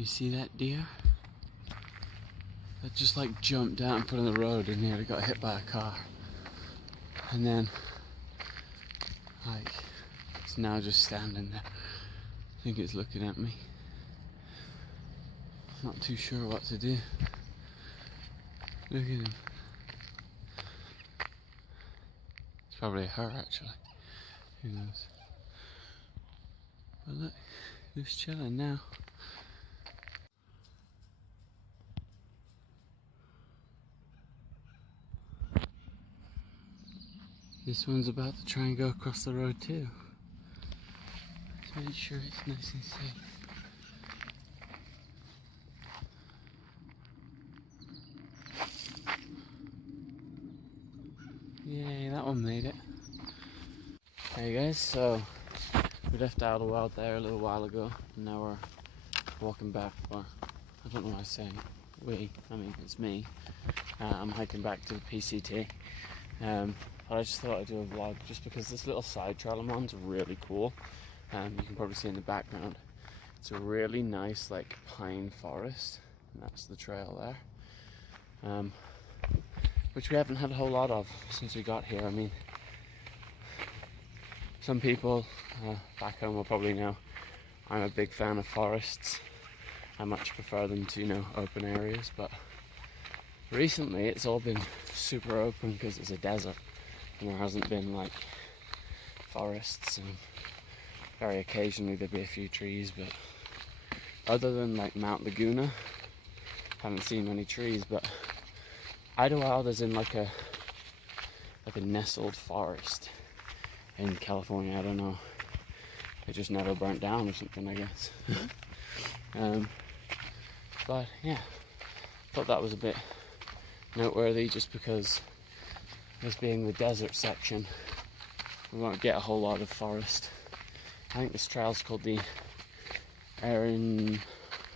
You see that deer? That just like jumped out in front of the road and nearly got hit by a car. And then, like, it's now just standing there. I think it's looking at me. Not too sure what to do. Look at him. It's probably her actually. Who knows? But look, he's chilling now. This one's about to try and go across the road too. Let's make sure it's nice and safe. Yay, that one made it. Hey guys, so we left Idyllwild there a little while ago, and now we're walking back, or I don't know why I say we, I mean it's me. I'm hiking back to the PCT. But I just thought I'd do a vlog just because this little side trail I'm on is really cool. You can probably see in the background. It's a really nice like pine forest, and that's the trail there. Which we haven't had a whole lot of since we got here. I mean, some people back home will probably know I'm a big fan of forests. I much prefer them to, you know, open areas, but recently it's all been super open because it's a desert and there hasn't been like forests, and very occasionally there'd be a few trees, but other than like Mount Laguna, haven't seen many trees. But Idyllwild is in like a nestled forest in California. I don't know, it just never burnt down or something, I guess. But yeah, thought that was a bit noteworthy just because this being the desert section, we won't get a whole lot of forest. I think this trail's called the Erin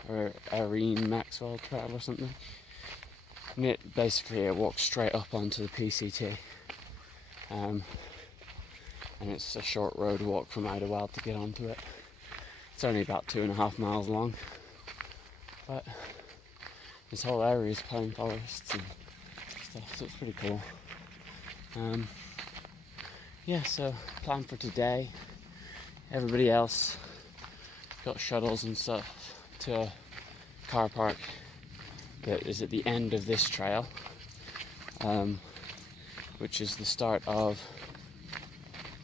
Maxwell Trail or something. And it walks straight up onto the PCT. And it's a short road walk from Idyllwild to get onto it. It's only about 2.5 miles long. But this whole area is pine forests and stuff, so it's pretty cool. Yeah, so plan for today. Everybody else got shuttles and stuff to a car park that is at the end of this trail, which is the start of...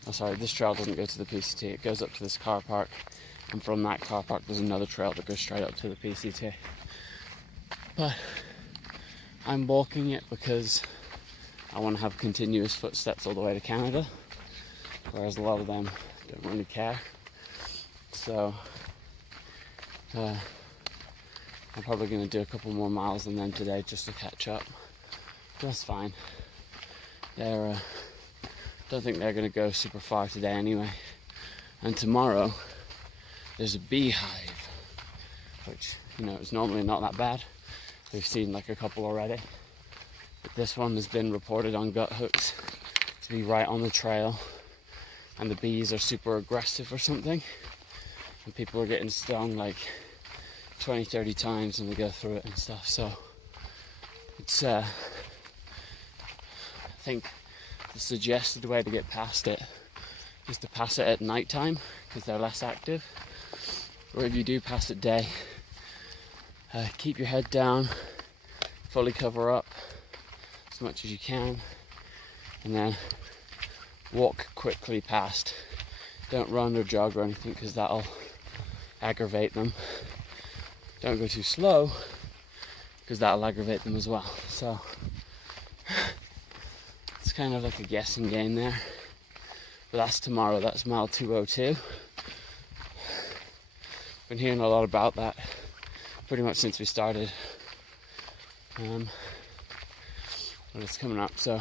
Oh, sorry, this trail doesn't go to the PCT, it goes up to this car park, and from that car park there's another trail that goes straight up to the PCT. But I'm walking it because I want to have continuous footsteps all the way to Canada, whereas a lot of them don't really care. So I'm probably going to do a couple more miles than them today just to catch up. That's fine. Don't think they're going to go super far today anyway. And tomorrow there's a beehive, which, you know, is normally not that bad. We've seen like a couple already. But this one has been reported on gut hooks to be right on the trail, and the bees are super aggressive or something, and people are getting stung like 20-30 times when they go through it and stuff. So it's I think the suggested way to get past it is to pass it at night time because they're less active, or if you do pass it day, keep your head down, fully cover up as much as you can, and then walk quickly past. Don't run or jog or anything because that'll aggravate them. Don't go too slow because that'll aggravate them as well. So it's kind of like a guessing game there. But that's tomorrow, that's mile 202. Been hearing a lot about that pretty much since we started. But it's coming up, so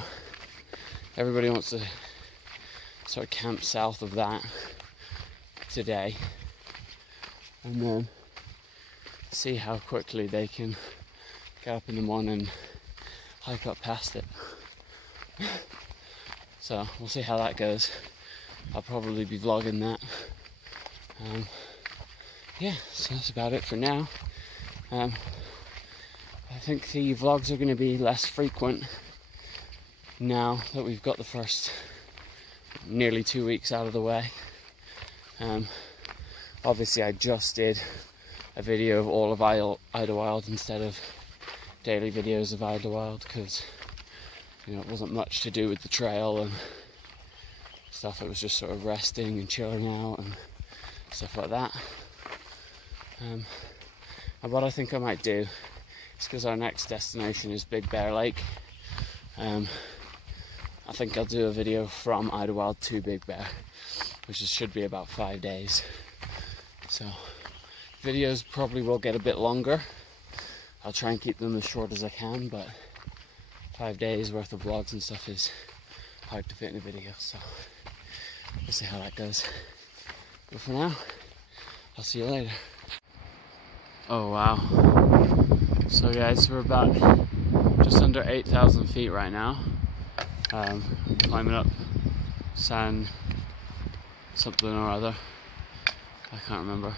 everybody wants to sort of camp south of that today, and then see how quickly they can get up in the morning and hike up past it. So we'll see how that goes. I'll probably be vlogging that. Yeah, so that's about it for now. I think the vlogs are going to be less frequent now that we've got the first nearly 2 weeks out of the way. Obviously I just did a video of all of Idyllwild instead of daily videos of Idyllwild because, you know, it wasn't much to do with the trail and stuff. It was just sort of resting and chilling out and stuff like that. And what I think I might do is, because our next destination is Big Bear Lake, I think I'll do a video from Idyllwild to Big Bear, which should be about 5 days. So videos probably will get a bit longer. I'll try and keep them as short as I can, but 5 days worth of vlogs and stuff is hard to fit in a video, so we'll see how that goes. But for now, I'll see you later. Oh wow. So guys, we're about just under 8,000 feet right now. Climbing up San something or other. I can't remember.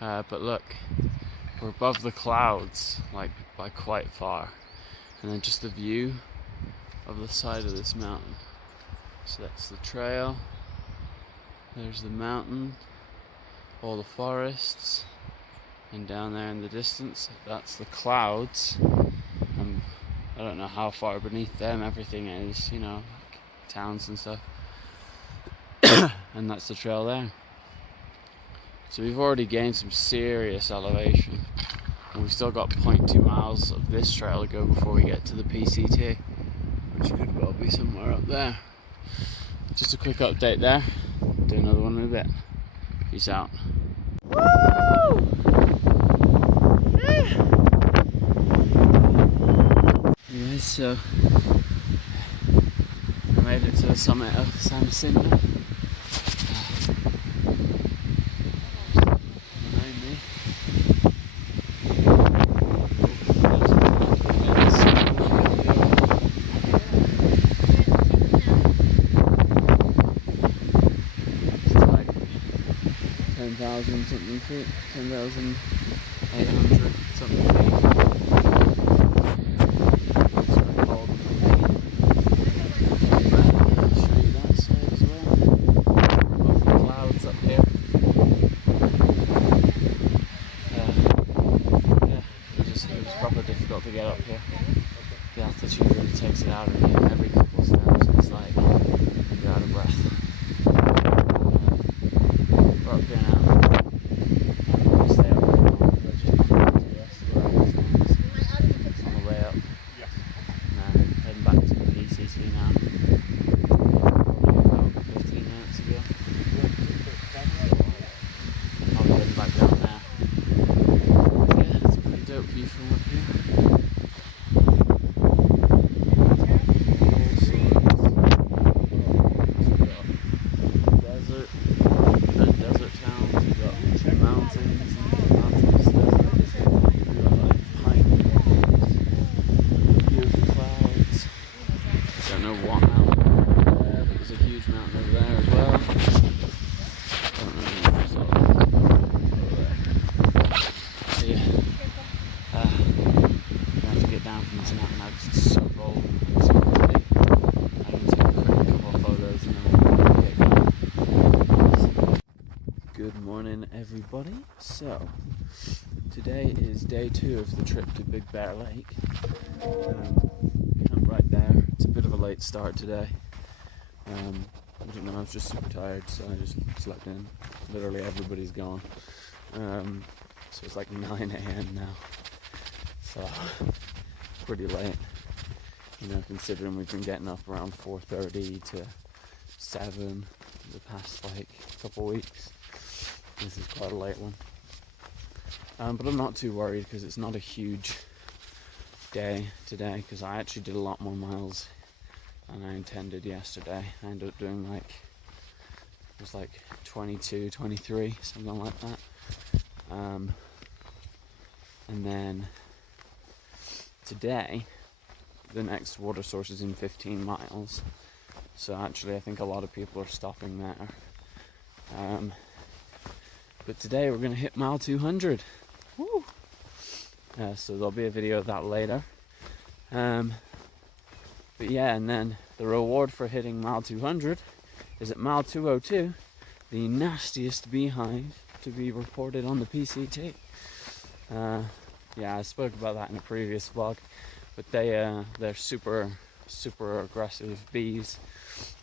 But look, we're above the clouds, like by quite far. And then just the view of the side of this mountain. So that's the trail. There's the mountain, all the forests, and down there in the distance, that's the clouds. I don't know how far beneath them everything is, you know, like towns and stuff. And that's the trail there. So we've already gained some serious elevation, and we've still got 0.2 miles of this trail to go before we get to the PCT, which could well be somewhere up there. Just a quick update there. Do another one in a bit. Peace out. Woo! Yeah, so I made it to the summit of San Jacinto. Behind me. 10,000 something feet, 10,800 something feet. That's what I called I'll show you that side as well. Above the clouds up here. Yeah, it was probably difficult to get up here. The altitude really takes it out of you. Every couple of steps it's like you're out of breath. We're up here now. Stay up here now. Let's just go to the rest of the road on the way up. And then heading back to the PCC now. Probably about 15 minutes ago. I'll be heading back down there. Yeah, it's a pretty dope view from up here. Good morning, everybody. So today is day 2 of the trip to Big Bear Lake. Camp right there. It's a bit of a late start today. I don't know, I was just super tired, so I just slept in. Literally everybody's gone. So it's like 9 a.m. now. So pretty late. You know, considering we've been getting up around 4:30 to 7 the past like couple weeks. This is quite a late one. But I'm not too worried because it's not a huge day today, because I actually did a lot more miles than I intended yesterday. I ended up doing like, it was like 22, 23, something like that. And then today, the next water source is in 15 miles. So actually I think a lot of people are stopping there. But today we're going to hit mile 200. Woo! so there'll be a video of that later. But yeah, and then the reward for hitting mile 200 is at mile 202, the nastiest beehive to be reported on the PCT. Yeah, I spoke about that in a previous vlog, but they're super aggressive bees,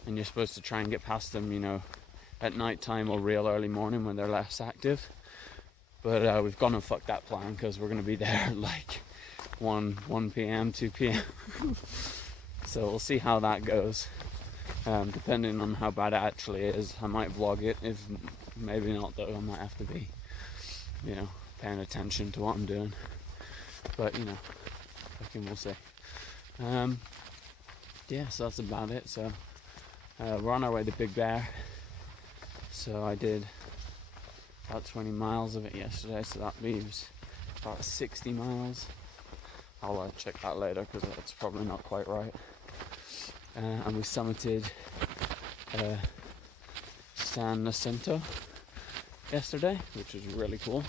and you're supposed to try and get past them, you know, at night time or real early morning when they're less active. But we've gone and fucked that plan because we're going to be there at like 1 p.m, 2 p.m. So we'll see how that goes. Depending on how bad it actually is, I might vlog it. If maybe not, though, I might have to be, you know, paying attention to what I'm doing. But you know, fucking we'll see. Yeah, so that's about it. So we're on our way to Big Bear. So I did about 20 miles of it yesterday, so that leaves about 60 miles. I'll check that later because that's probably not quite right. And we summited San Jacinto yesterday, which was really cool.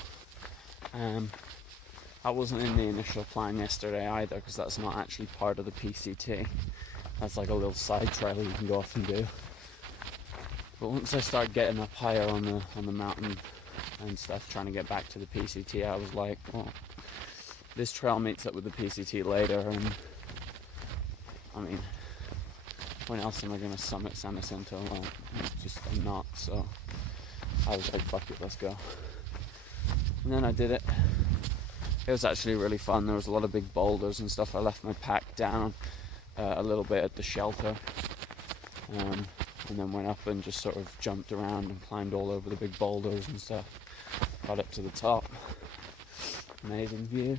I wasn't in the initial plan yesterday either because that's not actually part of the PCT. That's like a little side trail you can go off and do. But once I started getting up higher on the mountain and stuff, trying to get back to the PCT, I was like, well, this trail meets up with the PCT later, and I mean, when else am I going to summit San Jacinto? Well, I'm not, so I was like, fuck it, let's go. And then I did it. It was actually really fun. There was a lot of big boulders and stuff. I left my pack down a little bit at the shelter, and then went up and just sort of jumped around and climbed all over the big boulders and stuff. Got up to the top. Amazing view.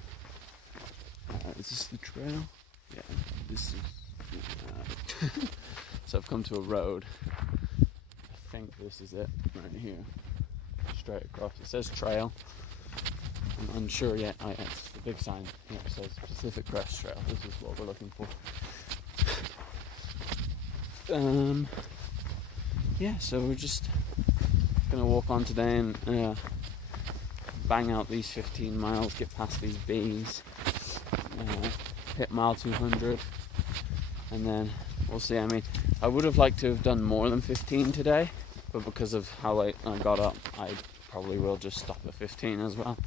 Is this the trail? Yeah, this is... So I've come to a road. I think this is it, right here. Straight across. It says trail. I'm unsure yet. Oh yeah, it's the big sign. Yeah, it says Pacific Crest Trail. This is what we're looking for. Yeah, so we're just gonna walk on today and bang out these 15 miles, get past these bees, hit mile 200, and then we'll see. I mean, I would have liked to have done more than 15 today, but because of how late I got up, I probably will just stop at 15 as well.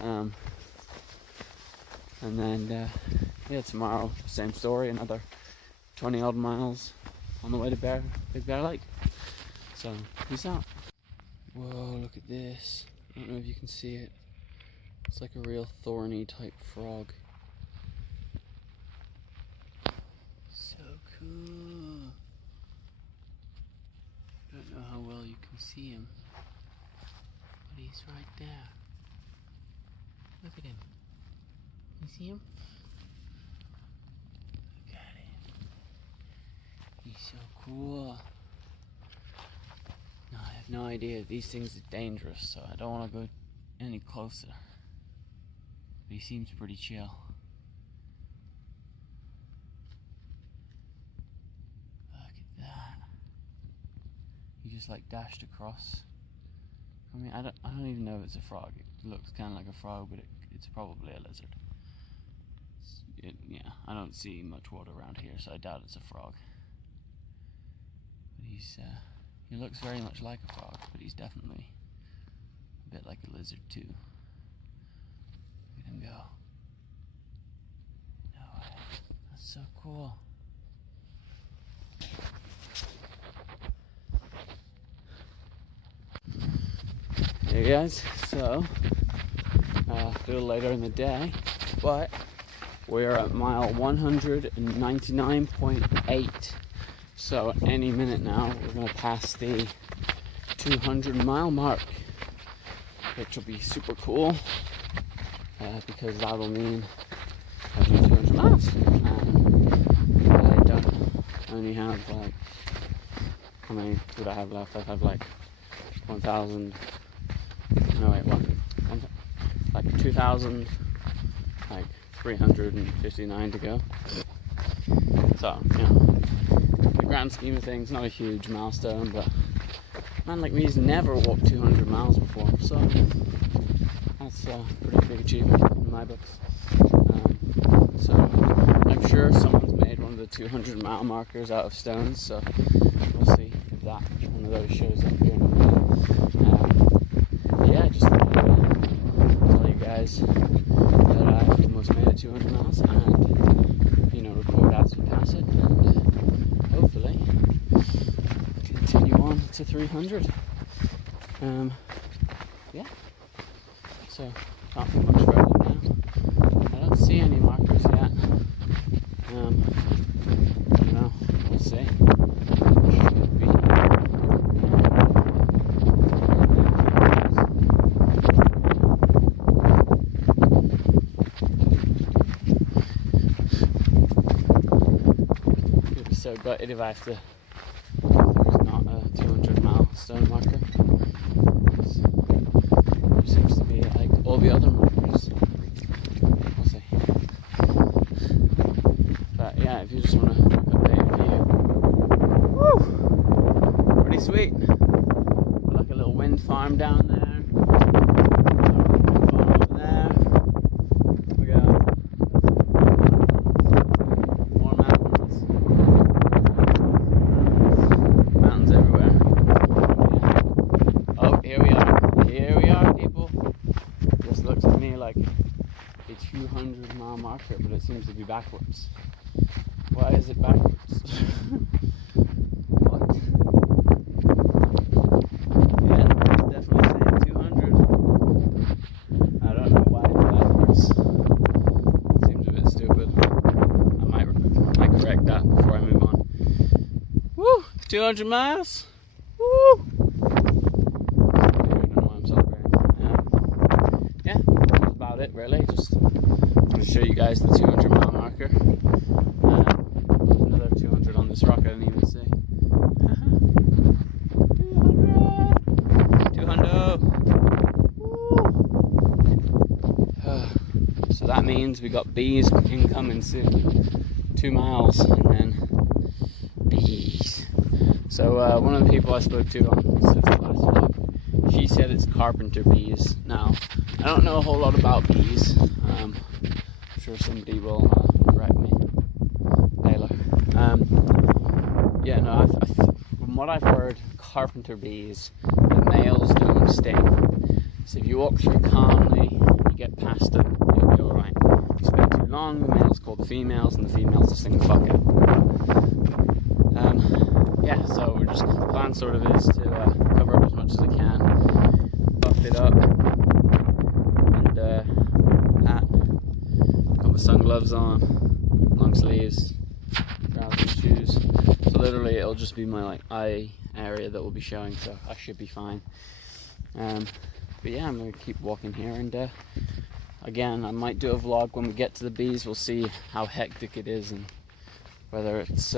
And then yeah, tomorrow, same story, another 20 odd miles on the way to Big Bear Lake. So peace out. Whoa, look at this. I don't know if you can see it. It's like a real thorny type frog. So cool. Don't know how well you can see him, but he's right there. Look at him. You see him? Look at him. He's so cool. No, I have no idea. These things are dangerous, so I don't want to go any closer. But he seems pretty chill. Look at that. He just like dashed across. I mean, I don't even know if it's a frog. It looks kind of like a frog, but it's probably a lizard. Yeah, I don't see much water around here, so I doubt it's a frog. But he looks very much like a frog, but he's definitely a bit like a lizard too. Look at him go. No way. That's so cool. Hey guys, so a little later in the day, but we're at mile 199.8. So any minute now we're going to pass the 200 mile mark, which will be super cool because that will mean I do 200 miles. I only have like, how many would I have left? I have like 1,000. No wait, what? Like 2,000, like 359 to go. So, you know, in the grand scheme of things, not a huge milestone, but a man like me's never walked 200 miles before, so that's That's a pretty big achievement in my books. So I'm sure someone's made one of the 200-mile markers out of stones, so we'll see if that one of those shows up here in a minute. Yeah, just thought I'd tell you guys that I've almost made it 200 miles and, you know, record as we pass it, and hopefully continue on to 300. Yeah, so can't be much further now. I don't see any markers yet. I don't know, we'll see. Should be I'd be so gutted if I have to, if there's not a 200-mile stone marker. There seems to be like all the other markers. We'll see. But yeah, if you just want to look up the view. Woo! Pretty sweet. Like a little wind farm down there. Like a 200-mile marker, but it seems to be backwards. Why is it backwards? What? Yeah, it's definitely saying 200. I don't know why it's backwards. It seems a bit stupid. I might correct that before I move on. Woo! 200 miles! Woo! It really, just want to show you guys the 200-mile marker. There's another 200 on this rock I didn't even see. 200! So that means we got bees incoming soon. 2 miles and then bees. So one of the people I spoke to on since the last vlog, she said it's carpenter bees. Now, I don't know a whole lot about bees. I'm sure somebody will correct me. Taylor. Yeah, no, from what I've heard, carpenter bees, the males don't sting. So if you walk through calmly, you get past them, you'll be alright. If you spend too long, the males call the females, and the females just sting the fuck out. Yeah, so we're just, the plan sort of is to cover up as much as I can, buff it up. Got my sun gloves on, long sleeves, trousers and shoes. So literally it'll just be my like eye area that will be showing, so I should be fine. But yeah, I'm gonna keep walking here, and again, I might do a vlog when we get to the bees. We'll see how hectic it is and whether it's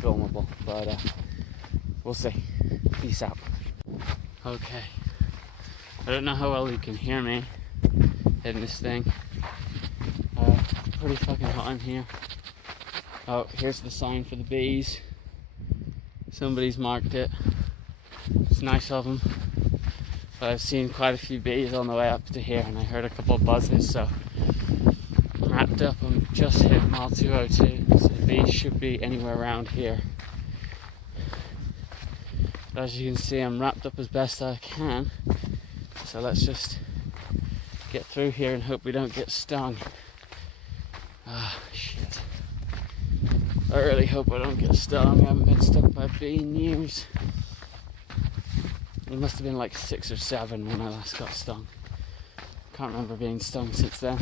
filmable, but we'll see. Peace out. Okay, I don't know how well you can hear me hitting this thing. It's pretty fucking hot in here. Oh, here's the sign for the bees. Somebody's marked it. It's nice of them. But I've seen quite a few bees on the way up to here, and I heard a couple of buzzes, so I'm wrapped up. I'm just hit mile 202, so the bees should be anywhere around here. But as you can see, I'm wrapped up as best I can. So let's just get through here and hope we don't get stung. Ah, shit. I really hope I don't get stung. I haven't been stung by a bee in years. It must have been like 6 or 7 when I last got stung. Can't remember being stung since then.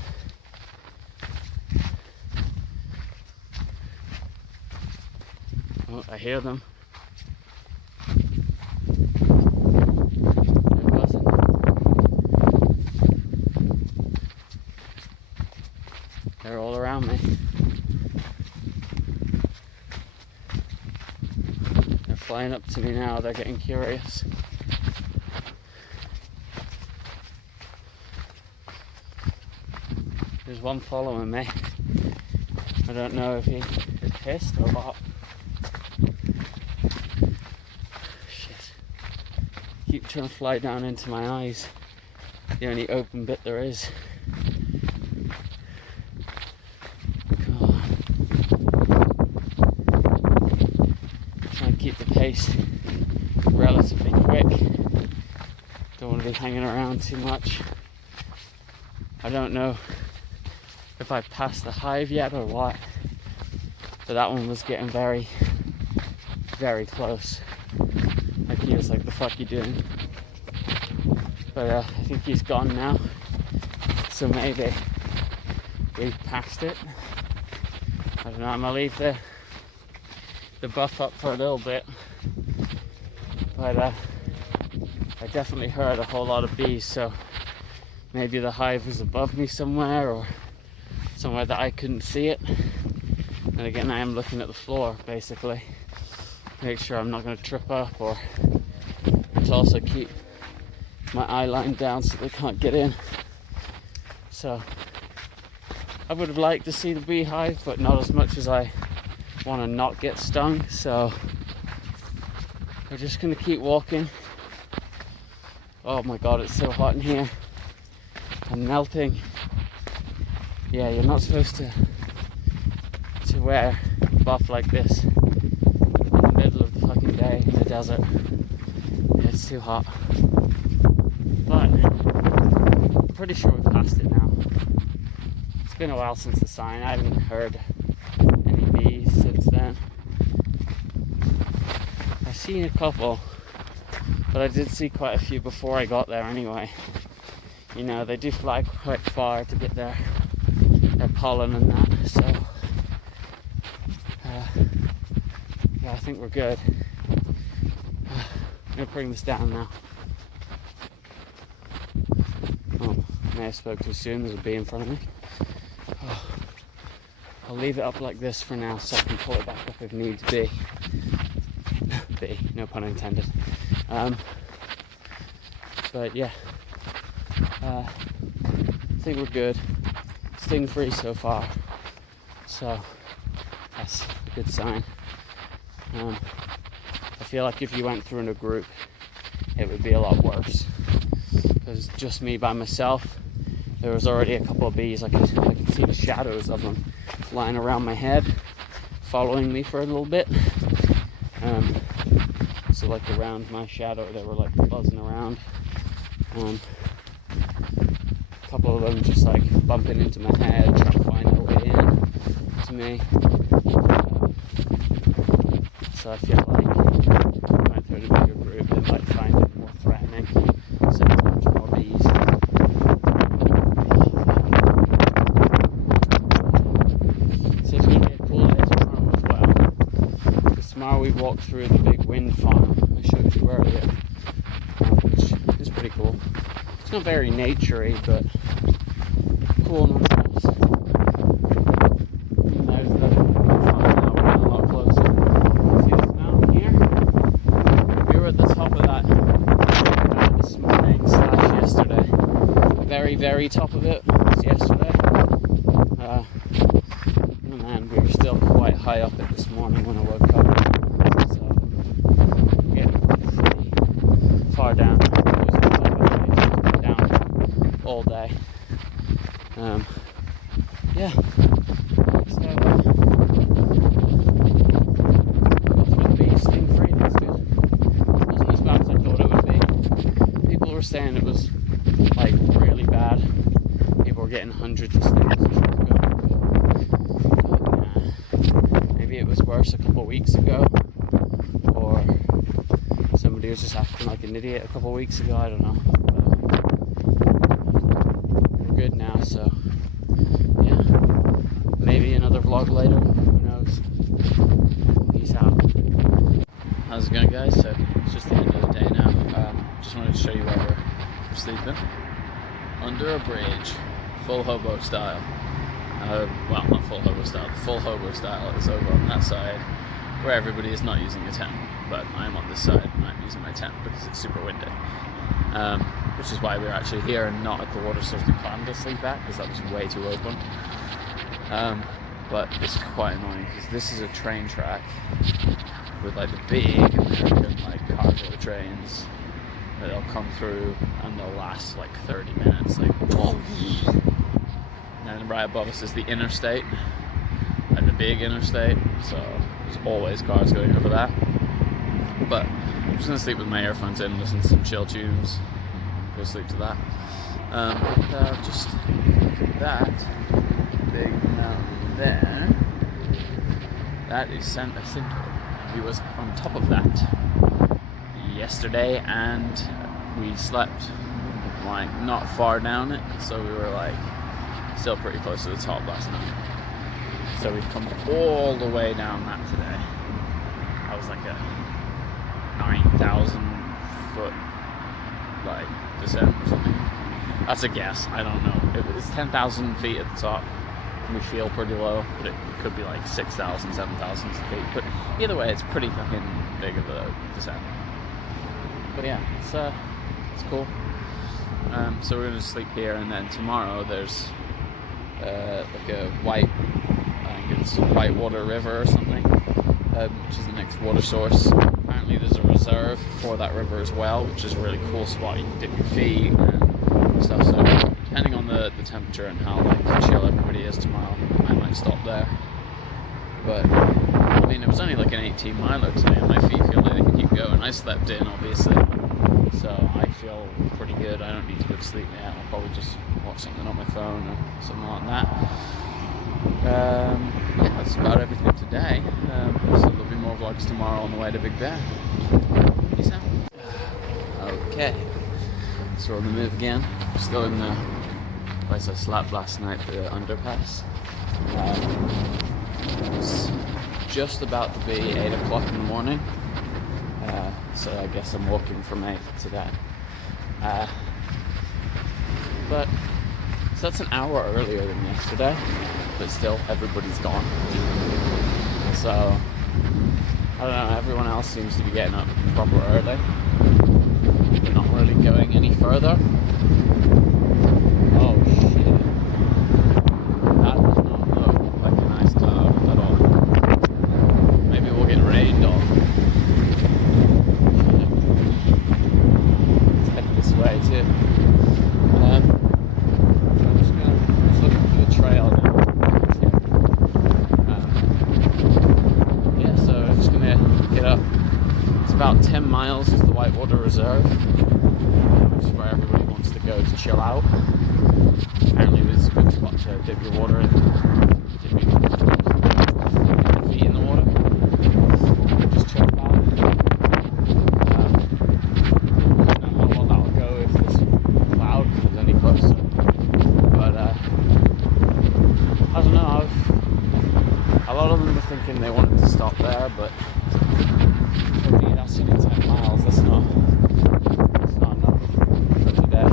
Oh, I hear them. They're buzzing. They're all around me. They're flying up to me now. They're getting curious. There's one following me. I don't know if he is pissed or what. Shit. Keep trying to fly down into my eyes. the only open bit there is. Trying to keep the pace relatively quick. Don't want to be hanging around too much. I don't know if I passed the hive yet or what, but that one was getting very, very close. Like he was like, the fuck you doing? But I think he's gone now, so maybe we've passed it. I don't know, I'm gonna leave the buff up for a little bit, but I definitely heard a whole lot of bees, so maybe the hive was above me somewhere, or somewhere that I couldn't see it. And again, I am looking at the floor basically, make sure I'm not going to trip up, or to also keep my eye line down so they can't get in. So I would have liked to see the beehive, but not as much as I want to not get stung, so we're just going to keep walking. Oh my god, it's so hot in here. I'm melting. Yeah, you're not supposed to wear buff like this in the middle of the fucking day in the desert. It's too hot. But I'm pretty sure we've passed it now. It's been a while since the sign. I haven't heard any bees since then. I've seen a couple, but I did see quite a few before I got there anyway. You know, they do fly quite far to get their pollen and that, so yeah, I think we're good. I'm gonna bring this down now. Oh, may have spoke too soon, there's a bee in front of me. Oh, I'll leave it up like this for now so I can pull it back up if needs be. Bee, no pun intended. But yeah, I think we're good. Sting free so far, so that's a good sign. I feel like if you went through in a group, it would be a lot worse, because just me by myself, there was already a couple of bees. I could see the shadows of them flying around my head, following me for a little bit. So like around my shadow, they were like buzzing around. A couple of them just like bumping into my head, trying to find their way in to me. So I feel like if I went through a bigger group, they might find it more threatening. So there's much more bees. So it's going to be a cool day tomorrow as well. Because tomorrow we walk through the big wind farm I showed you earlier, which is pretty cool. It's not very naturey, but cool nonetheless. And there's the farm now, we're getting a lot closer. See this mountain here? We were at the top of that this morning / yesterday. Very, very top of it was yesterday. And then we were still quite high up it this morning when I woke up. So, yeah, pretty far down. All day. Yeah. So that's what bees sting free. That's good. It wasn't as bad as I thought it would be. People were saying it was like really bad. People were getting hundreds of stings. But nah. Maybe it was worse a couple of weeks ago, or somebody was just acting like an idiot a couple of weeks ago. I don't know. Good now, so yeah, maybe another vlog later, who knows. Peace out. How's it going, guys? So it's just the end of the day now. Just wanted to show you where we're sleeping under a bridge, full hobo style. Well, not full hobo style, full hobo style is over on that side where everybody is not using a tent, but I'm on this side and I'm using my tent because it's super windy. Which is why we're actually here and not at the water source we planned to sleep at, because that was way too open. But it's quite annoying because this is a train track with like the big American like cargo trains They'll come through and they'll last like 30 minutes, like boom. And then right above us is the interstate, like the big interstate, so there's always cars going over that. But I'm just gonna sleep with my earphones in, listen to some chill tunes, go sleep to that. Just that big mountain there, that is Santa Cinto. He was on top of that yesterday, and we slept like not far down it, so we were like still pretty close to the top last night. So we've come all the way down that today. That was like a 9,000 foot like descent or something. That's a guess, I don't know. It's 10,000 feet at the top. We feel pretty low, but it could be like 6,000, 7,000 feet. But either way, it's pretty fucking big of a descent. But yeah, it's cool. So we're gonna sleep here, and then tomorrow there's like a I think it's Whitewater River or something, which is the next water source. Apparently there's a reserve for that river as well, which is a really cool spot. You can dip your feet and stuff. So depending on the temperature and how like chill everybody is tomorrow, I might stop there. But I mean, it was only like an 18-miler today, and my feet feel like they can keep going. I slept in, obviously, so I feel pretty good. I don't need to go to sleep yet. I'll probably just watch something on my phone or something like that. Yeah, that's about everything today. So there'll be more vlogs tomorrow on the way to Big Bear. Peace out. Okay, so we're on the move again. We're still in the place I slept last night, the underpass. It's just about to be 8 o'clock in the morning, so I guess I'm walking from 8 today. But so that's an hour earlier than yesterday, but still everybody's gone. So I don't know, everyone else seems to be getting up proper early. They're not really going any further. Oh shit. That does not look like a nice cloud at all. Maybe we'll get rained on. Let's head this way too. So I'm just looking for the trail now. Yeah, so I'm just gonna get up. It's about 10 miles is the Whitewater Reserve, which is where everybody wants to go to chill out. Apparently it's a good spot to dip your water in, dip your feet in the water, just chill out. I don't know how well that'll go if this cloud comes any closer, but I don't know, a lot of them were thinking they wanted to stop there, but for me that's only 10 miles, that's not enough for today.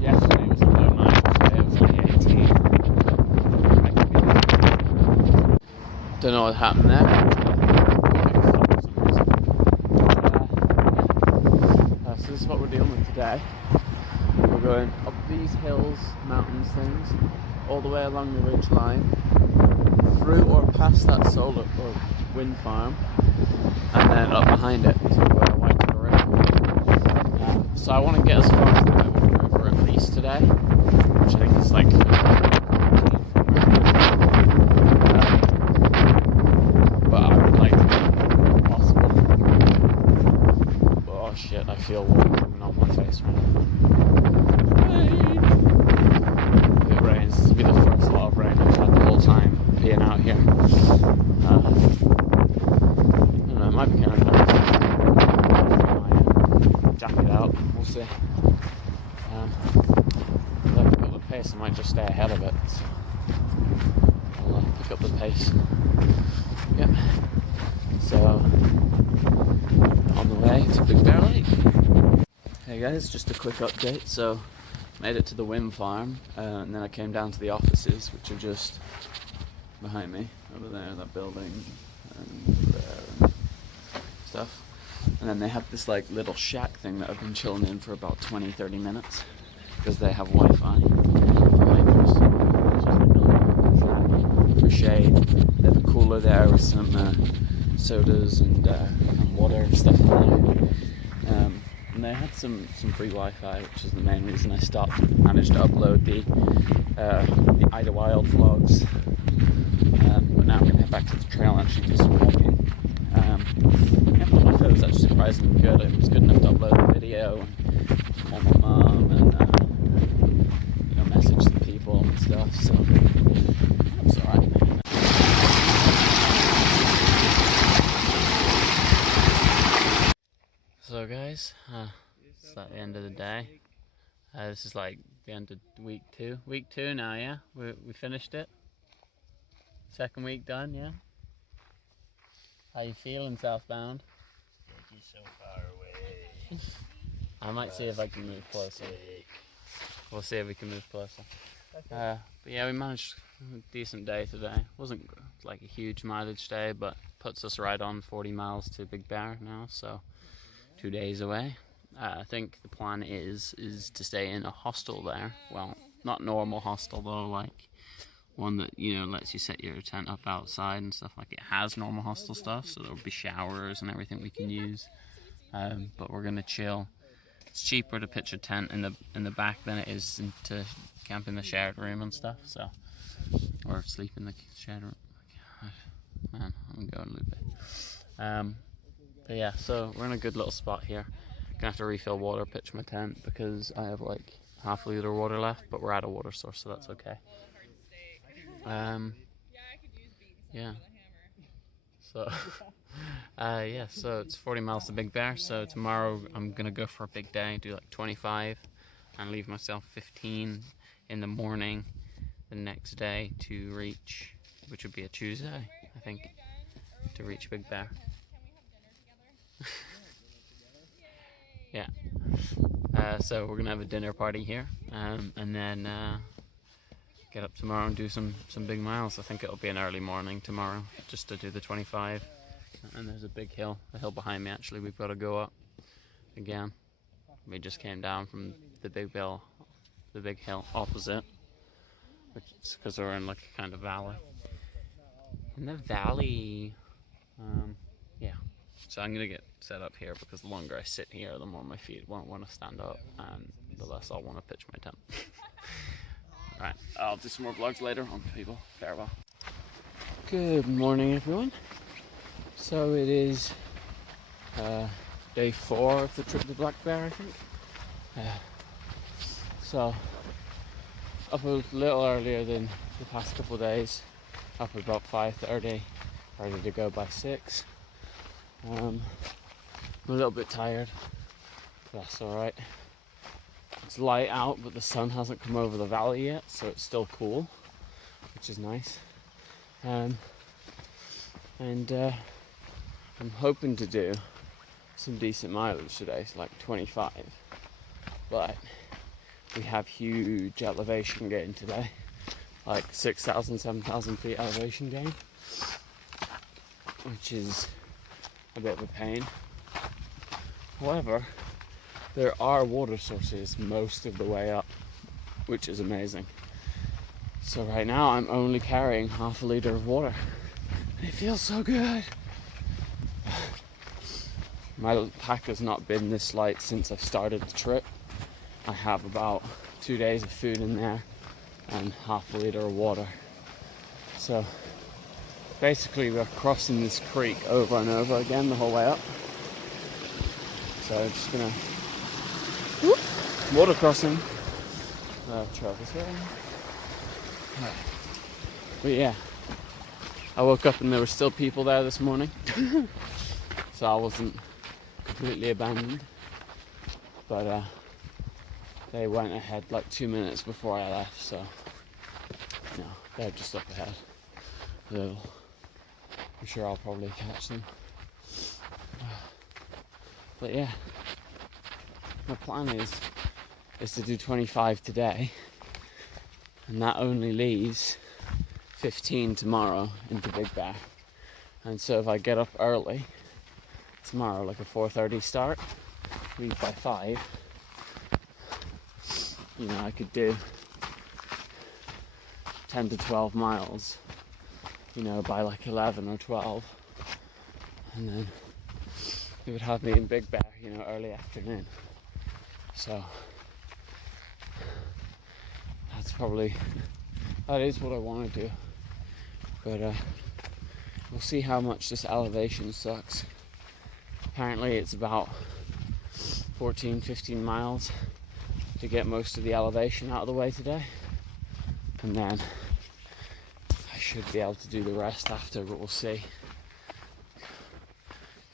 Yesterday was low 9, today it was only 18. Don't know what happened there. So this is what we're dealing with today. We're going up these hills, mountains, things, all the way along the ridge line, through or past that solar or wind farm, and then up behind it to Whitewater River. So I want to get as far as the Whitewater River at least today, which I think is like but I would like to make it possible. But, oh shit, I feel water coming on my face right now. Rain. If it rains, this will be the first lot of rain I've had the whole time being out here. I don't know, it might be kind of nice. My jacket out, we'll see. If I pick up the pace, I might just stay ahead of it. So I'll pick up the pace. Yep. So, on the way to Big Bear Lake. Hey guys, just a quick update. So, made it to the wind farm, and then I came down to the offices, which are just behind me, over there, that building, and there, and stuff. And then they have this like little shack thing that I've been chilling in for about 20-30 minutes, because they have Wi-Fi. For shade. They have a cooler there with some sodas and water and stuff in there. And and they had some free Wi-Fi, which is the main reason I managed to upload the Idyllwild vlogs. But now I'm going to head back to the trail and actually do some walking. Yeah, but my photo was actually surprisingly good. It was good enough to upload the video and call my mum and you know, message some people and stuff, so it was alright. So guys, it's like the end of the day. This is like the end of week 2. Week 2 now, yeah? We finished it. Second week done, yeah? How you feeling, Southbound? He's so far away. I might see if I can move closer. We'll see if we can move closer. But yeah, we managed a decent day today. Wasn't like a huge mileage day, but puts us right on 40 miles to Big Bear now, so 2 days away. I think the plan is to stay in a hostel there. Well, not normal hostel though, like one that, you know, lets you set your tent up outside and stuff. Like, it has normal hostel stuff, so there'll be showers and everything we can use. But we're gonna chill. It's cheaper to pitch a tent in the back than it is to camp in the shared room and stuff. So, or sleep in the shared room. Man, I'm going a little bit. But yeah, so we're in a good little spot here. Gonna have to refill water, pitch my tent, because I have like half a litre of water left, but we're at a water source, so that's okay. Yeah. So, yeah, so it's 40 miles to Big Bear, so tomorrow I'm gonna go for a big day, do like 25, and leave myself 15 in the morning the next day to reach, which would be a Tuesday, I think, to reach Big Bear. Yeah. So we're gonna have a dinner party here, and then get up tomorrow and do some big miles. I think it'll be an early morning tomorrow, just to do the 25. And there's a big hill, the hill behind me actually, we've got to go up again. We just came down from the big hill opposite, which is because we're in like a kind of valley. In the valley, yeah. So I'm gonna get set up here, because the longer I sit here, the more my feet won't want to stand up, and the less I'll want to pitch my tent. Alright, I'll do some more vlogs later on, people. Farewell. Good morning, everyone. So it is day 4 of the trip to Black Bear, I think. So up a little earlier than the past couple of days. Up about 5:30, ready to go by 6. I'm a little bit tired, but that's alright. It's light out, but the sun hasn't come over the valley yet, so it's still cool, which is nice. And I'm hoping to do some decent mileage today, so like 25. But we have huge elevation gain today, like 6,000, 7,000 feet elevation gain, which is a bit of a pain. However, there are water sources most of the way up, which is amazing. So right now I'm only carrying half a litre of water, and it feels so good. My pack has not been this light since I started the trip. I have about 2 days of food in there and half a litre of water. So basically we're crossing this creek over and over again the whole way up. So I'm just gonna water crossing. Trail this way. Right. But yeah, I woke up and there were still people there this morning, so I wasn't completely abandoned. But they went ahead like 2 minutes before I left, so no, they're just up ahead a little. I'm sure I'll probably catch them. But yeah, my plan is to do 25 today, and that only leaves 15 tomorrow into Big Bear. And so if I get up early tomorrow, like a 4:30 start, leave by 5, you know, I could do 10 to 12 miles, you know, by like 11 or 12, and then it would have me in Big Bear, you know, early afternoon. So that is what I want to do. But we'll see how much this elevation sucks. Apparently it's about 14-15 miles to get most of the elevation out of the way today, and then I should be able to do the rest after, but we'll see.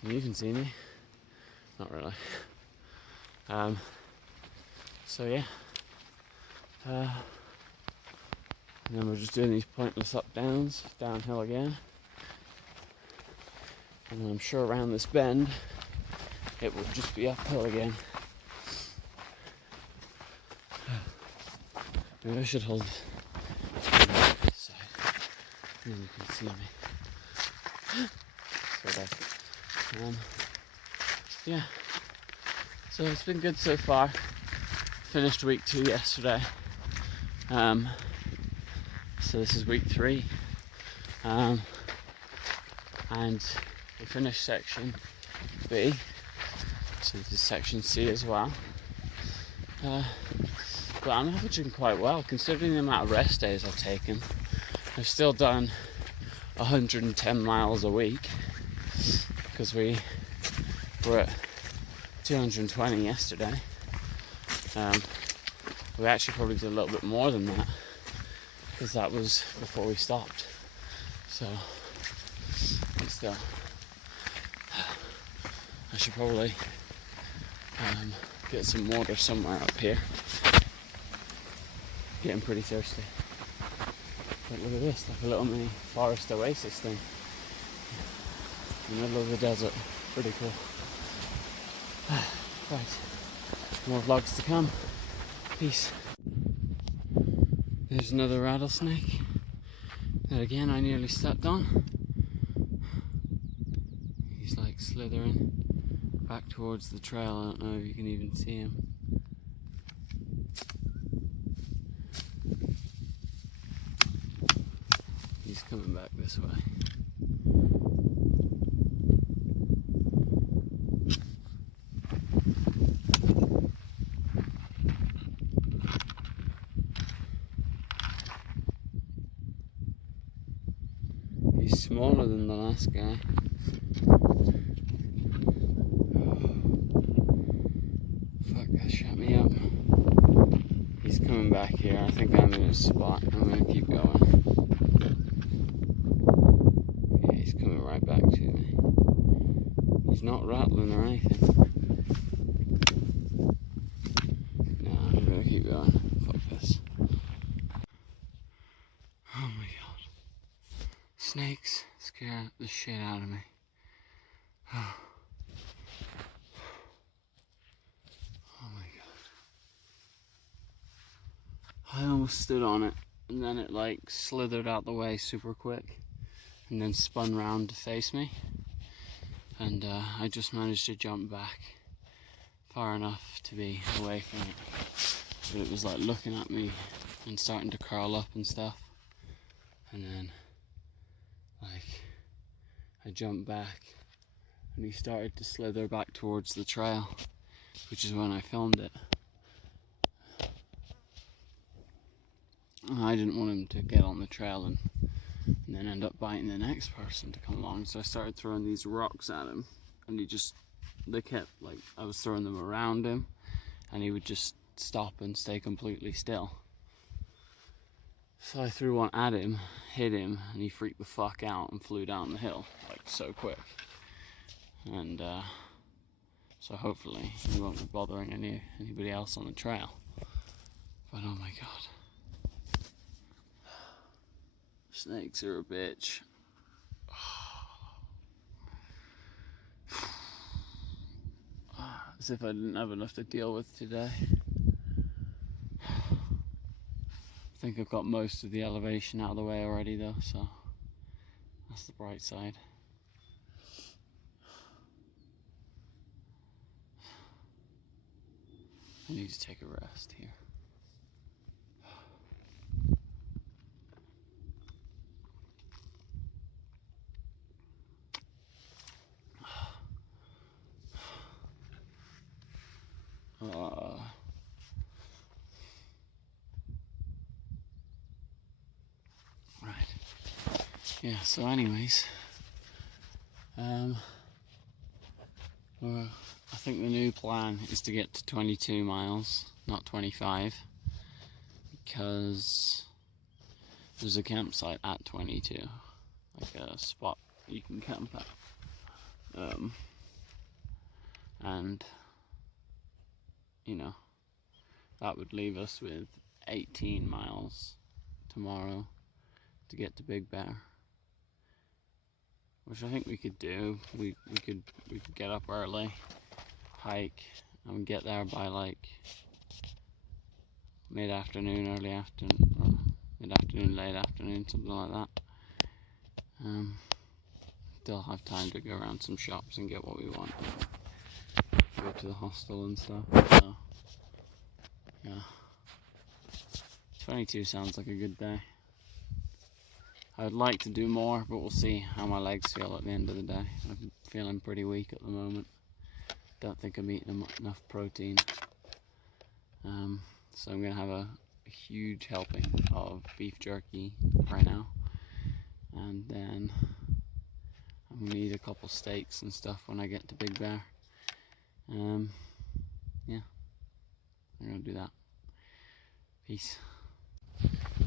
Can you even see me? Not really. So yeah, and then we're just doing these pointless up downs, downhill again, and then I'm sure around this bend it will just be uphill again. Maybe I should hold this side, and then you can see me. So yeah, so it's been good so far. Finished week 2 yesterday, so this is week 3, and we finished section B, so this is section C as well. But I'm averaging quite well considering the amount of rest days I've taken. I've still done 110 miles a week because we were at 220 yesterday. We actually probably did a little bit more than that because that was before we stopped. So still, I should probably get some water somewhere up here. Getting pretty thirsty. But look at this, like a little mini forest oasis thing in the middle of the desert. Pretty cool. Right, more vlogs to come. Peace. There's another rattlesnake that again I nearly stepped on. He's like slithering back towards the trail. I don't know if you can even see him. He's coming back this way. He's smaller than the last guy. Fuck, that shut me up. He's coming back here. I think I'm in his spot. I'm gonna keep going. Yeah, he's coming right back to me. He's not rattling or anything. No, I'm gonna keep going. Fuck this. Oh my god. Snakes scare the shit out of me. Oh my god. I almost stood on it and then it like slithered out the way super quick and then spun round to face me, and I just managed to jump back far enough to be away from it, but it was like looking at me and starting to curl up and stuff, and then like I jumped back and he started to slither back towards the trail, which is when I filmed it. I didn't want him to get on the trail and then end up biting the next person to come along, so I started throwing these rocks at him, and they kept, like, I was throwing them around him and he would just stop and stay completely still. So I threw one at him, hit him, and he freaked the fuck out and flew down the hill, like, so quick. And so hopefully he won't be bothering anybody else on the trail. But oh my god. Snakes are a bitch. As if I didn't have enough to deal with today. I think I've got most of the elevation out of the way already though, so that's the bright side. I need to take a rest here. Yeah, so anyways, I think the new plan is to get to 22 miles, not 25, because there's a campsite at 22, like a spot you can camp at. And, you know, that would leave us with 18 miles tomorrow to get to Big Bear, which I think we could do. We could get up early, hike, and get there by like mid-afternoon, early afternoon, or mid-afternoon, late afternoon, something like that. Still have time to go around some shops and get what we want. Go to the hostel and stuff. So, yeah. 22 sounds like a good day. I would like to do more, but we'll see how my legs feel at the end of the day. I'm feeling pretty weak at the moment. Don't think I'm eating enough protein. So I'm going to have a huge helping of beef jerky right now. And then I'm going to eat a couple steaks and stuff when I get to Big Bear. Yeah, I'm going to do that. Peace.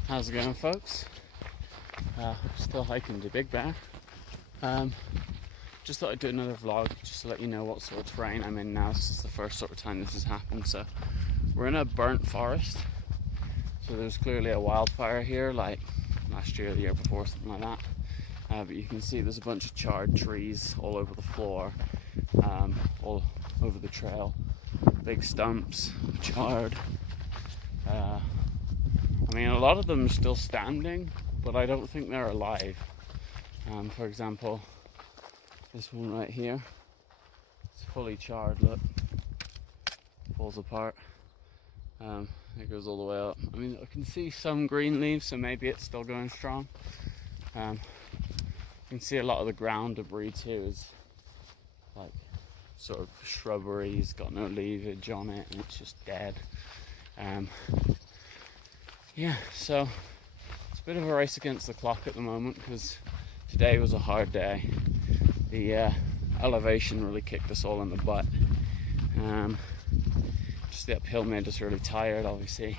How's it going, folks? Still hiking to Big Bear. Just thought I'd do another vlog just to let you know what sort of terrain I'm in now. This is the first sort of time this has happened. So we're in a burnt forest. So there's clearly a wildfire here, like last year or the year before, something like that. But you can see there's a bunch of charred trees all over the floor, all over the trail. Big stumps, charred. I mean, a lot of them are still standing, but I don't think they're alive. For example, this one right here, it's fully charred, look. Falls apart. It goes all the way up. I mean, I can see some green leaves, so maybe it's still going strong. You can see a lot of the ground debris too is like sort of shrubbery, it's got no leafage on it, and it's just dead. Yeah, so it's a bit of a race against the clock at the moment because today was a hard day. The elevation really kicked us all in the butt. Just the uphill made us really tired, obviously.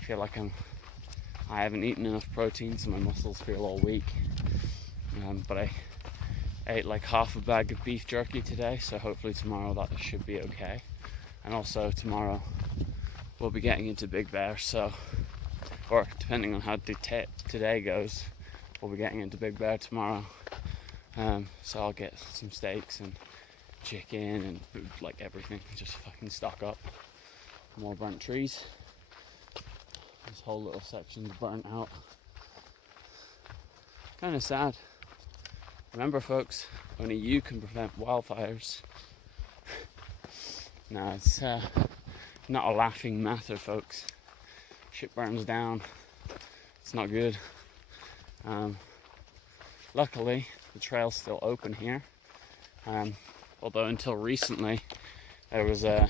I feel like I haven't eaten enough protein, so my muscles feel all weak. But I ate like half a bag of beef jerky today, so hopefully tomorrow that should be okay. And also tomorrow we'll be getting into Big Bear, so, or depending on how today goes, we'll be getting into Big Bear tomorrow. So I'll get some steaks and chicken and food, like everything, just fucking stock up. More burnt trees. This whole little section's burnt out. Kind of sad. Remember, folks, only you can prevent wildfires. No, it's not a laughing matter, folks. Shit burns down. It's not good. Luckily, the trail's still open here. Although until recently, there was a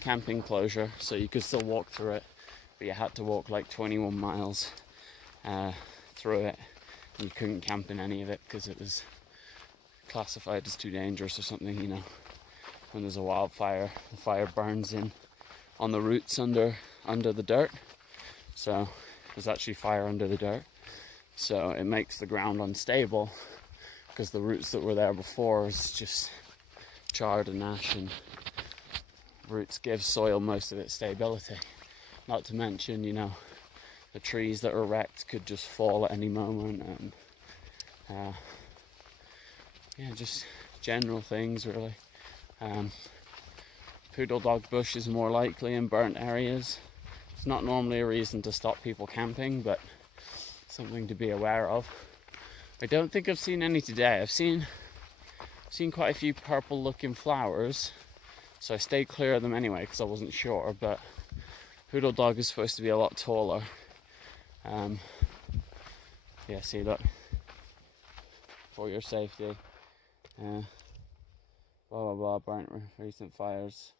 camping closure, so you could still walk through it, but you had to walk like 21 miles through it. And you couldn't camp in any of it because it was classified as too dangerous or something, you know. When there's a wildfire, the fire burns in on the roots under the dirt. So there's actually fire under the dirt. So it makes the ground unstable because the roots that were there before is just charred and ash, and roots give soil most of its stability. Not to mention, you know, the trees that are wrecked could just fall at any moment, and yeah, just general things really. Poodle dog bush is more likely in burnt areas. It's not normally a reason to stop people camping, but something to be aware of. I don't think I've seen any today. I've seen quite a few purple looking flowers, so I stayed clear of them anyway because I wasn't sure, but poodle dog is supposed to be a lot taller. Yeah, see, look, for your safety. Blah blah blah, burnt recent fires.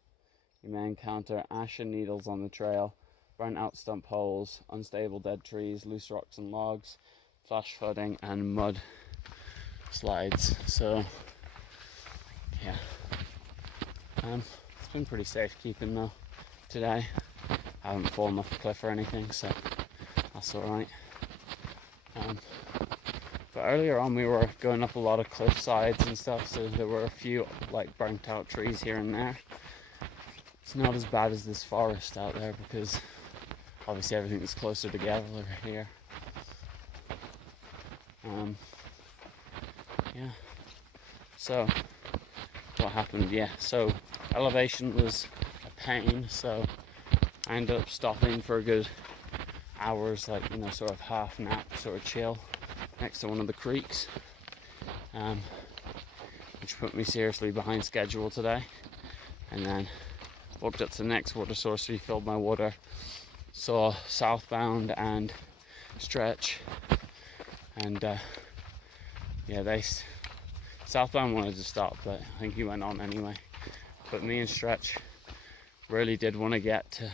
You may encounter ash and needles on the trail, burnt out stump holes, unstable dead trees, loose rocks and logs, flash flooding and mud slides. So yeah, it's been pretty safe keeping though today. I haven't fallen off a cliff or anything, so that's alright. But earlier on we were going up a lot of cliff sides and stuff, so there were a few like burnt out trees here and there. It's not as bad as this forest out there because obviously everything's closer together here. Yeah. So what happened? Yeah. So elevation was a pain. So I ended up stopping for a good hours, like, you know, sort of half nap, sort of chill next to one of the creeks, which put me seriously behind schedule today. And then walked up to the next water source, refilled my water, saw Southbound and Stretch, and yeah, Southbound wanted to stop, but I think he went on anyway. But me and Stretch really did want to get to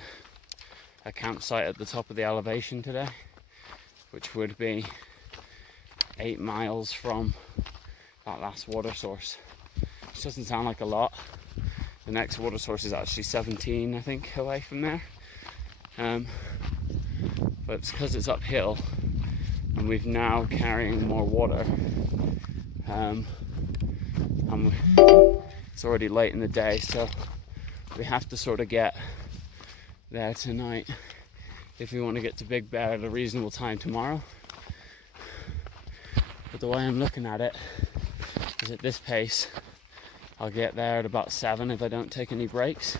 a campsite at the top of the elevation today, which would be 8 miles from that last water source, which doesn't sound like a lot. The next water source is actually 17, I think, away from there. But it's because it's uphill and we've now carrying more water. And it's already late in the day, so we have to sort of get there tonight if we want to get to Big Bear at a reasonable time tomorrow. But the way I'm looking at it is at this pace, I'll get there at about 7 if I don't take any breaks,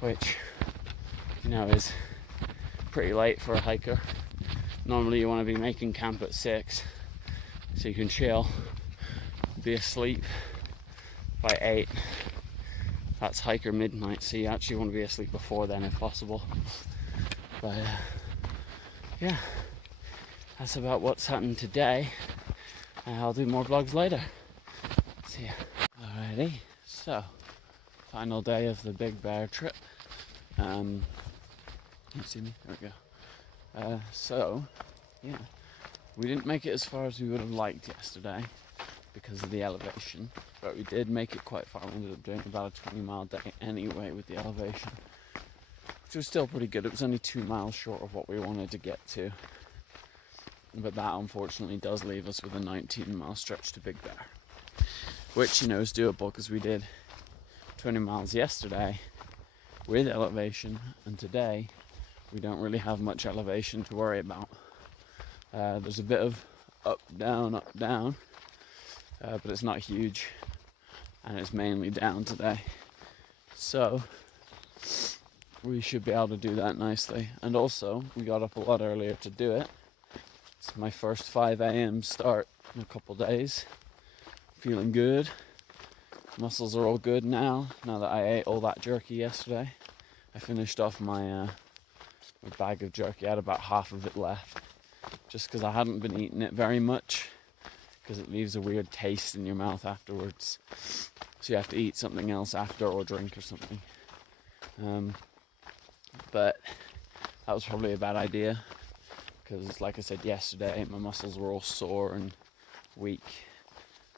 which, you know, is pretty late for a hiker. Normally you want to be making camp at 6 so you can chill, be asleep by 8. That's hiker midnight, so you actually want to be asleep before then if possible. But yeah, that's about what's happened today. I'll do more vlogs later. See ya. Alrighty, so final day of the Big Bear trip. Can you see me? There we go. So yeah, we didn't make it as far as we would have liked yesterday because of the elevation, but we did make it quite far. We ended up doing about a 20-mile day anyway with the elevation, which was still pretty good. It was only 2 miles short of what we wanted to get to, but that unfortunately does leave us with a 19-mile stretch to Big Bear, which, you know, is doable because we did 20 miles yesterday with elevation, and today we don't really have much elevation to worry about. There's a bit of up, down, but it's not huge, and it's mainly down today. So we should be able to do that nicely. And also, we got up a lot earlier to do it. It's my first 5 a.m. start in a couple days. Feeling good. Muscles are all good now that I ate all that jerky yesterday. I finished off my bag of jerky. I had about half of it left, just because I hadn't been eating it very much, because it leaves a weird taste in your mouth afterwards. So you have to eat something else after, or drink or something. But that was probably a bad idea, because like I said yesterday, my muscles were all sore and weak,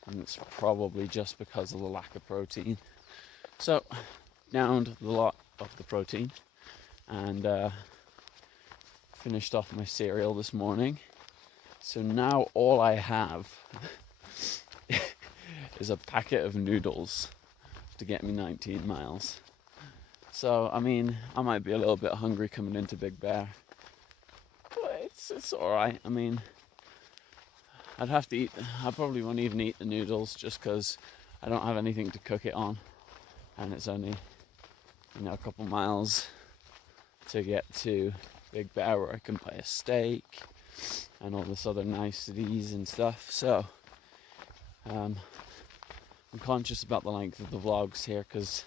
and it's probably just because of the lack of protein. So downed the lot of the protein and finished off my cereal this morning. So now all I have is a packet of noodles to get me 19 miles. So, I mean, I might be a little bit hungry coming into Big Bear, but it's alright. I mean, I probably won't even eat the noodles just because I don't have anything to cook it on, and it's only, you know, a couple miles to get to Big Bear where I can buy a steak and all this other niceties and stuff. So I'm conscious about the length of the vlogs here, because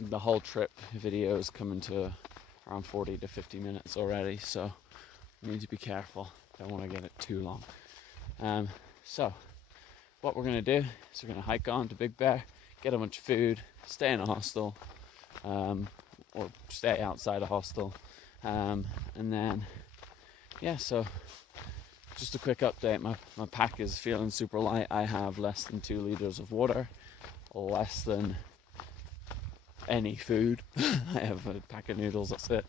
the whole trip video is coming to around 40 to 50 minutes already, so I need to be careful. Don't want to get it too long. So what we're going to do is we're going to hike on to Big Bear, get a bunch of food, stay in a hostel, or stay outside a hostel, and then yeah, so just a quick update. My pack is feeling super light. I have less than 2 liters of water, less than any food. I have a pack of noodles, that's it.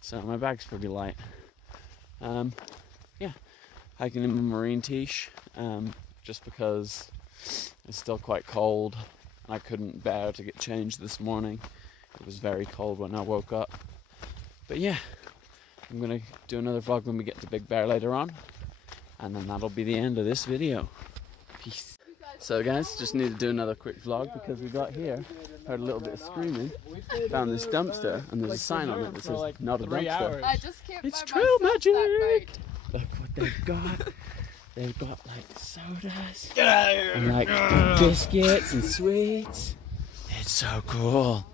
So my bag's pretty light. Yeah, hiking in my marine tiche, just because it's still quite cold. I couldn't bear to get changed this morning. It was very cold when I woke up. But yeah, I'm gonna do another vlog when we get to Big Bear later on, and then that'll be the end of this video. Peace. So guys, just need to do another quick vlog because we got here, heard a little bit of screaming, found this dumpster, and there's a sign on it that says not a dumpster. I just can't It's buy trail myself that magic! boat. Look what they've got. They've got like sodas Get out of here! and like biscuits and sweets. It's so cool.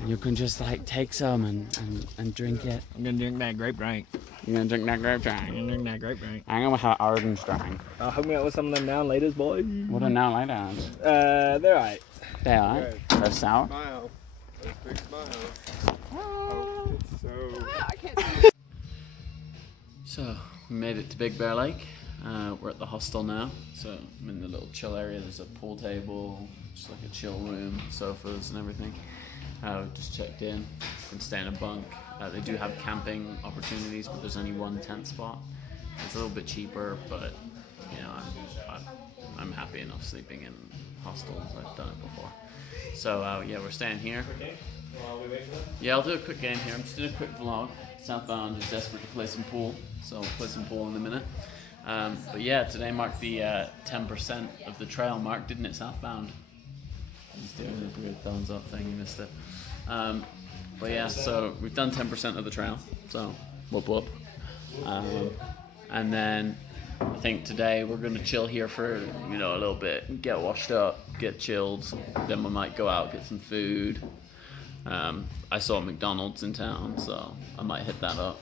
And you can just like take some and drink it. I'm gonna drink that grape drink. You're gonna drink that grape I'm drink? gonna drink that grape drink. I'm gonna have orange drink. I'll hook me up with some of them down laters, boys. What are now like that? They're alright. They are. They're sour. Smile. A big smile. Oh, it's so. I can't see. So we made it to Big Bear Lake. We're at the hostel now. So I'm in the little chill area. There's a pool table, just like a chill room, sofas and everything. Just checked in. Can stay in a bunk. They do have camping opportunities, but there's only one tent spot. It's a little bit cheaper, but you know, I'm happy enough sleeping in hostels. I've done it before. So yeah, we're staying here. Yeah, I'll do a quick game here. I'm just doing a quick vlog. Southbound is desperate to play some pool, so I'll play some pool in a minute. But yeah, today marked the 10% of the trail mark, didn't it, Southbound? He's doing a weird thumbs up thing, you missed it. But yeah, so we've done 10% of the trail, so whoop whoop. And then I think today we're gonna chill here for, you know, a little bit, get washed up, get chilled. Then we might go out, get some food. I saw McDonald's in town, so I might hit that up.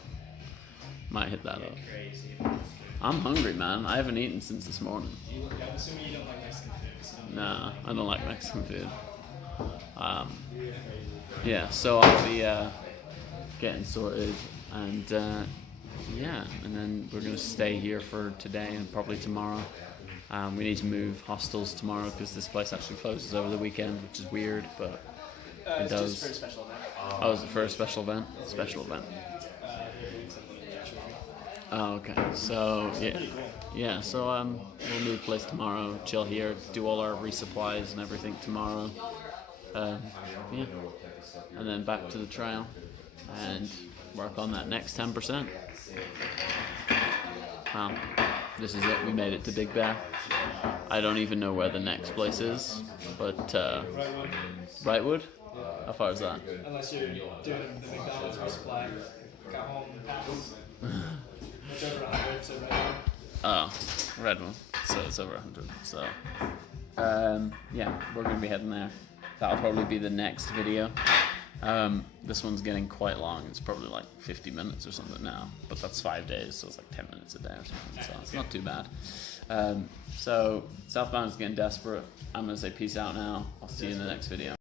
I'm hungry, man. I haven't eaten since this morning. I'm assuming you don't like Mexican food. So. Nah, I don't like Mexican food. Yeah, so I'll be getting sorted, and yeah, and then we're gonna stay here for today and probably tomorrow. We need to move hostels tomorrow because this place actually closes over the weekend, which is weird, but it it's does. just for a special event. Oh, is it for a special event? Special event. They're doing something actually. Oh, okay. So yeah. So we'll move place tomorrow. Chill here. Do all our resupplies and everything tomorrow. Yeah, and then back to the trail and work on that next 10%. Well, this is it. We made it to Big Bear. I don't even know where the next place is, but Brightwood. How far is that? Unless you're doing the McDonald's resupply, got home and pass. It's over 100, so right now. Oh, red one. So it's over 100. So, yeah, we're gonna be heading there. That'll probably be the next video. This one's getting quite long. It's probably like 50 minutes or something now, but that's 5 days, so it's like 10 minutes a day or something. So it's not too bad. So Southbound is getting desperate. I'm gonna say peace out now. I'll see you in the next video.